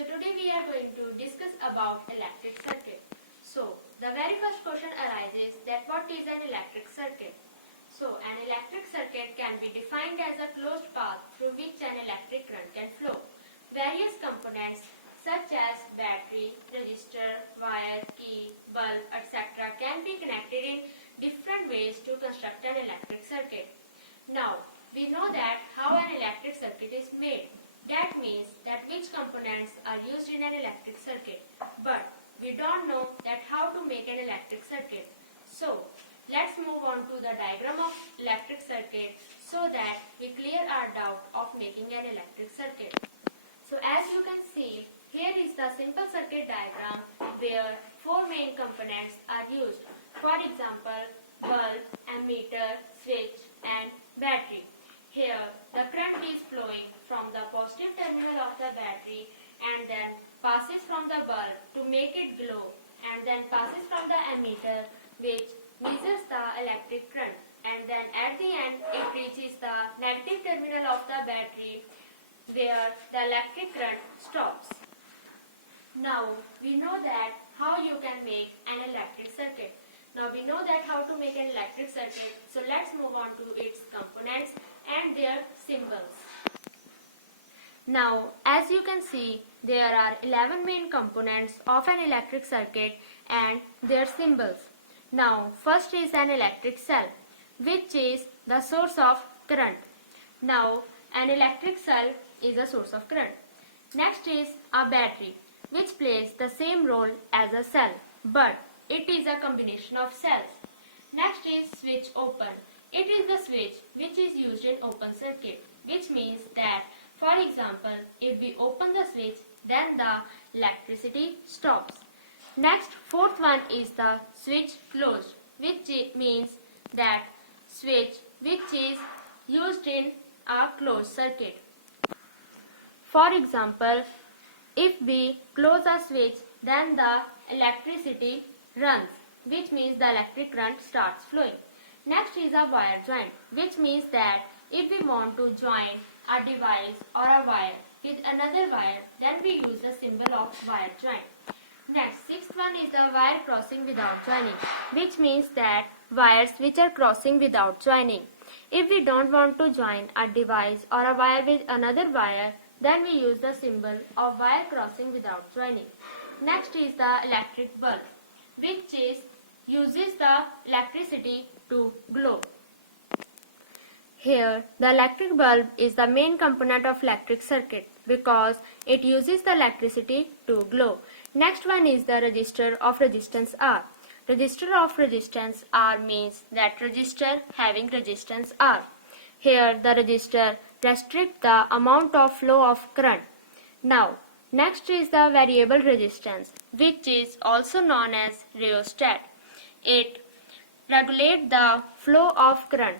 So today we are going to discuss about electric circuit. So the very first question arises that what is an electric circuit? So an electric circuit can be defined as a closed path through which an electric current can flow. Various components such as battery, resistor, wire, key, bulb, etc. can be connected in different ways to construct an electric circuit. Now we know that how an electric circuit is made. That means that which components are used in an electric circuit. But we don't know that how to make an electric circuit. So let's move on to the diagram of electric circuit so that we clear our doubt of making an electric circuit. So as you can see, here is the simple circuit diagram where four main components are used. For example, bulb, ammeter, switch and battery. Here the current is flowing from the positive terminal of the battery and then passes from the bulb to make it glow and then passes from the ammeter which measures the electric current, and then at the end it reaches the negative terminal of the battery where the electric current stops. Now we know that how you can make an electric circuit. Now we know that how to make an electric circuit, so let's move on to its components and their symbols. Now as you can see, there are 11 main components of an electric circuit and their symbols. Now first is an electric cell, which is the source of current. Now an electric cell is a source of current. Next is a battery, which plays the same role as a cell, but it is a combination of cells. Next is switch open. It is the switch which is used in open circuit, which means that, for example, if we open the switch, then the electricity stops. Next, fourth one is the switch closed, which means that switch which is used in a closed circuit. For example, if we close a switch, then the electricity runs, which means the electric current starts flowing. Next is a wire joint, which means that if we want to join a device or a wire with another wire, then we use the symbol of wire joint. Next, sixth one is the wire crossing without joining, which means that wires which are crossing without joining. If we don't want to join a device or a wire with another wire, then we use the symbol of wire crossing without joining. Next is the electric bulb, which uses the electricity to glow. Here, the electric bulb is the main component of electric circuit because it uses the electricity to glow. Next one is the resistor of resistance R. Resistor of resistance R means that resistor having resistance R. Here, the resistor restricts the amount of flow of current. Now, next is the variable resistance, which is also known as rheostat. It regulates the flow of current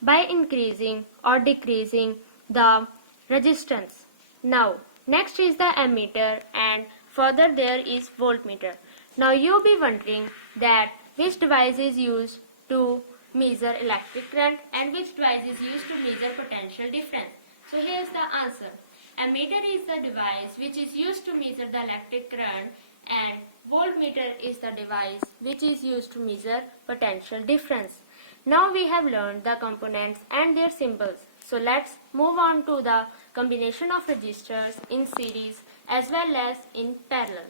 by increasing or decreasing the resistance. Now, next is the ammeter and further there is voltmeter. Now you'll be wondering that which device is used to measure electric current and which device is used to measure potential difference. So here's the answer. Ammeter is the device which is used to measure the electric current and voltmeter is the device which is used to measure potential difference. Now we have learned the components and their symbols. So let's move on to the combination of resistors in series as well as in parallel.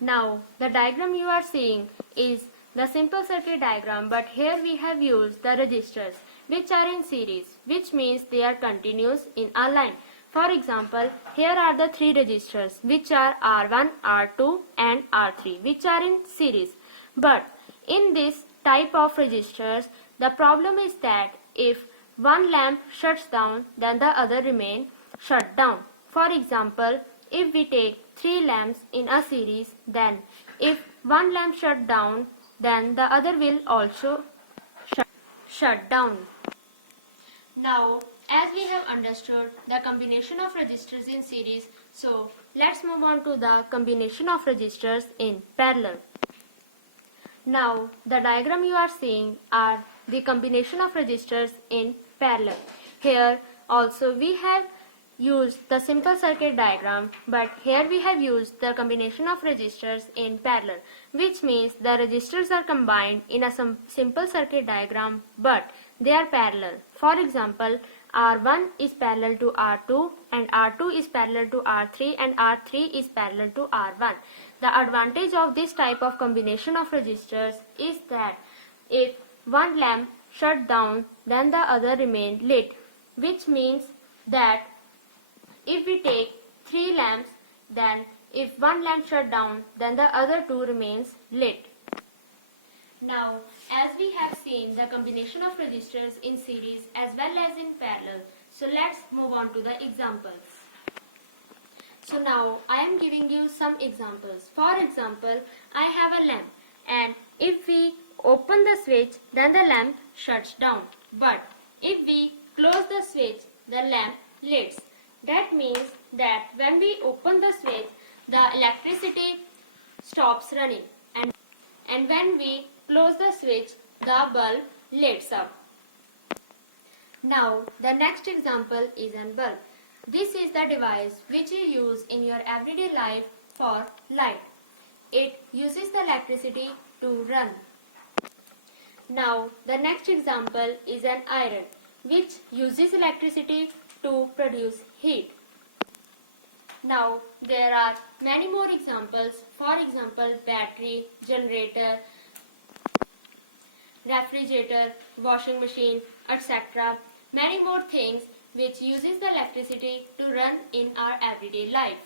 Now the diagram you are seeing is the simple circuit diagram, but here we have used the resistors which are in series, which means they are continuous in a line. For example, here are the three resistors which are R1, R2 and R3, which are in series. But in this type of resistors, the problem is that if one lamp shuts down, then the other remain shut down. For example, if we take three lamps in a series, then if one lamp shut down, then the other will also shut down. Now, as we have understood the combination of resistors in series, so let's move on to the combination of resistors in parallel. Now, the diagram you are seeing are the combination of resistors in parallel. Here also we have used the simple circuit diagram, but here we have used the combination of resistors in parallel, which means the resistors are combined in a simple circuit diagram, but they are parallel. For example, R1 is parallel to R2 and R2 is parallel to R3 and R3 is parallel to R1. The advantage of this type of combination of resistors is that if one lamp shut down, then the other remained lit, which means that if we take 3 lamps, then if one lamp shut down, then the other 2 remains lit. Now, as we have seen the combination of resistors in series as well as in parallel, so let's move on to the examples. So now I am giving you some examples. For example, I have a lamp, and if we open the switch, then the lamp shuts down. But if we close the switch, the lamp lights. That means that when we open the switch, the electricity stops running, and when we close the switch, the bulb lights up. Now the next example is a bulb. This is the device which you use in your everyday life for light. It uses the electricity to run. Now the next example is an iron, which uses electricity to produce heat. Now there are many more examples. For example, battery, generator, refrigerator, washing machine, etc. Many more things which uses the electricity to run in our everyday life.